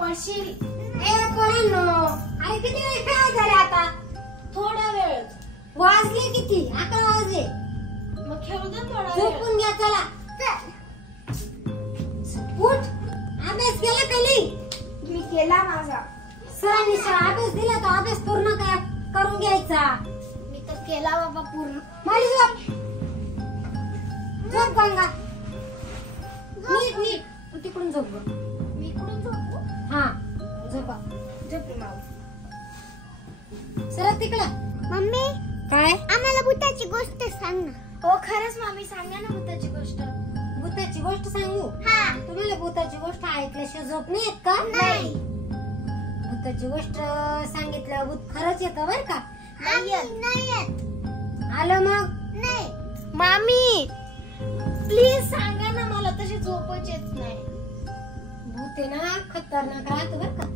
पडशील. अरे किती वेळ काय झाले आता? थोडा वेळ. वाजले किती? 11 वाजले. मग खेळू दे थोडा वेळ. झोपून घ्या चला. उठ. अभ्यास केला का नाही? मी केला माझा. सरांनी अभ्यास दिला तर अभ्यास पूर्ण काय करून घ्यायचा. मी तर केला बाबा पूर्ण. माली झोप. झोप गंगा. नीट नीट. तू तिकडून झोप गं. मी कुठून झोपू? हा झोपा. झोपू माऊ. सरक तिकडं. मम्मी काय? आम्हाला भूताची गोष्ट सांग ना. हो खरंच मामी सांगा ना भूताची गोष्ट. भूताची गोष्ट सांगू? हा. तुम्हाला भूताची गोष्ट ऐकल्याशिवाय झोप नाही येत का? नाही. भूताची गोष्ट सांगितल्यावर भूत खरंच येतं बर का? नाही येत. आलं मग? नाही. मामी प्लीज सांगा ना मला तशी झोपच येत नाही. भूत आहे ना खतरनाक राहतं बर का?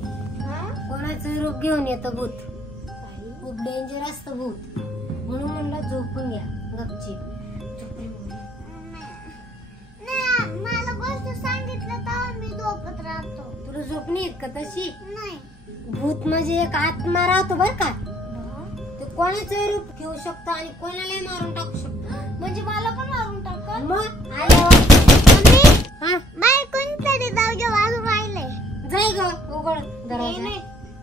हा? कोणाचं रूप घेऊन येतं भूत. खूप डेंजर असतं भूत. म्हणून म्हणलं झोपून घ्या गपचीप. नाही मला गोष्ट सांगितलं तर मी झोपत राहतो. तुला झोप नाही येत का तशी? नाही. भूत म्हणजे एक आत्मा राहतो बर का? ते कोणाचं रूप घेऊ शकतो आणि कोणालाही मारून टाकू शकतो. म्हणजे मला पण मारून टाका. मग आलं. मम्मी हा बाय कोणतरी दरवाजा वाजून राहिले. जाय ग उघड नाही दरवाजा. नाही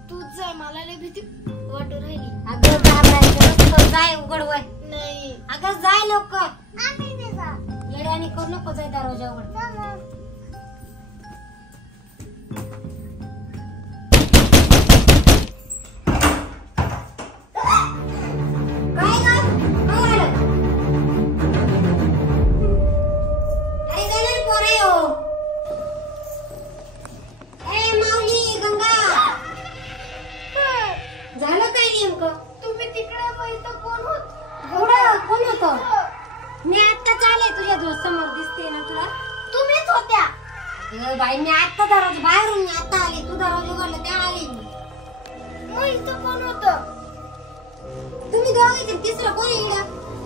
तूच जाय मला लय भीती वाटू राहिली. अगं घाबरायचं नसतं. जाय उघड वय. नाही अगं जाय लवकर. आम्ही नाही जात. येड्याने करू नको. जाय दरवाजा उघड. चला. काय ग? काय झालं? काय झालं पोरे हो? ए माऊली गंगा. झालं काय नेमकं? तुम्ही तिकडे बघितलं कोण होत? एवढं कोण होतं? मी आत्ताच आले तुझ्या समोर दिसते ना तुला? तुम्हीच होत्या. अगं बाई मी आत्ता दरवाजा बाहेरून मी आत्ता आले. तू दरवाजा उघडला त्या आले मी. मग इथं कोण होतं? तुम्ही दोघे तिसरं कोण येईल?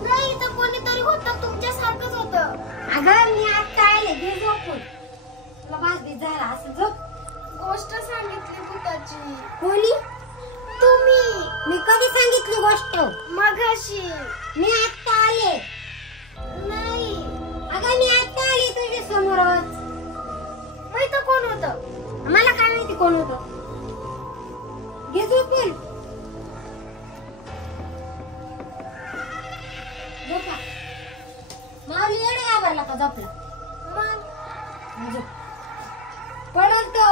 नाही इथं कोणीतरी होतं तुमच्यासारखंच होतं. अगं मी आत्ता आले. घे झोपून. तुला बास बीस झाला असं झोप. गोष्ट सांगितली भूताची. कोणी? तुम्ही मी कधी सांगितली गोष्ट? मगाशी. मी आत्ता आले. नाही अगं मी आत्ता आले तुझ्या समोरच. मग इथं कोण होतं? मला काय माहिती कोण होतं. घे झोपून. झोपा. माऊली एवढा घाबरला का झोपला? मग झोप. पडल तो.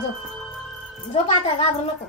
झोप. झोप आता घाबरू नको.